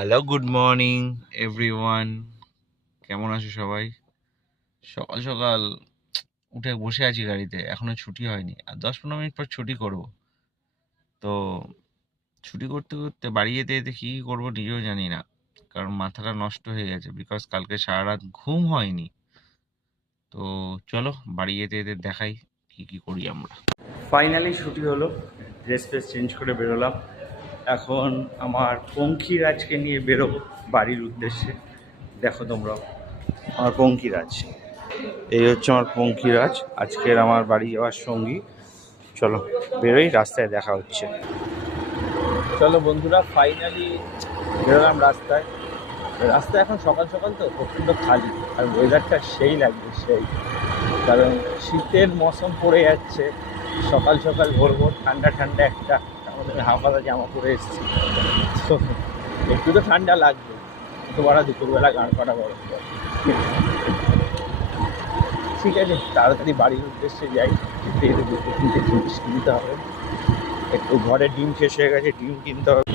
Hello, good morning everyone. কেমন আছো সবাই? সকাল সকাল উঠে বসে আছি গাড়িতে, এখনো ছুটি হয়নি, আর 10-15 মিনিট পর ছুটি করব। তো ছুটি করতে করতে বাড়ি যেতে যেতে কী কী করবো নিজেও জানি না, কারণ মাথাটা নষ্ট হয়ে গেছে, বিকজ কালকে সারা রাত ঘুম হয়নি। তো চলো বাড়ি যেতে যেতে দেখাই কী কী করি আমরা। ফাইনালি ছুটি হলো, ড্রেস ফ্রেস চেঞ্জ করে বেরোলাম। এখন আমার পঙ্খিরাজকে নিয়ে বেরোবো বাড়ির উদ্দেশ্যে। দেখো তোমরাও আমার পঙ্খিরাজ, এই হচ্ছে আমার পঙ্খিরাজ, আজকের আমার বাড়ি যাওয়ার সঙ্গী। চলো বেরোই, রাস্তায় দেখা হচ্ছে। চলো বন্ধুরা, ফাইনালি বেরোলাম রাস্তায়। রাস্তা এখন সকাল সকাল তো প্রচণ্ড খালি, আর ওয়েদারটা সেই লাগবে সেই, কারণ শীতের মৌসুম পড়ে যাচ্ছে। সকাল সকাল ভোর ভোর ঠান্ডা ঠান্ডা একটা আমাদের হাফাতা জামা পরে এসেছি, তো একটু তো ঠান্ডা লাগবে। তোমারা দুপুরবেলা গান পাড়া গরম করে। ঠিক আছে, তাড়াতাড়ি বাড়ির উদ্দেশ্যে যাই। যেতে যেতে দুটো তিনটে জিনিস কিনতে হবে। একটু ঘরে ডিম শেষ হয়ে গেছে, ডিম কিনতে হবে।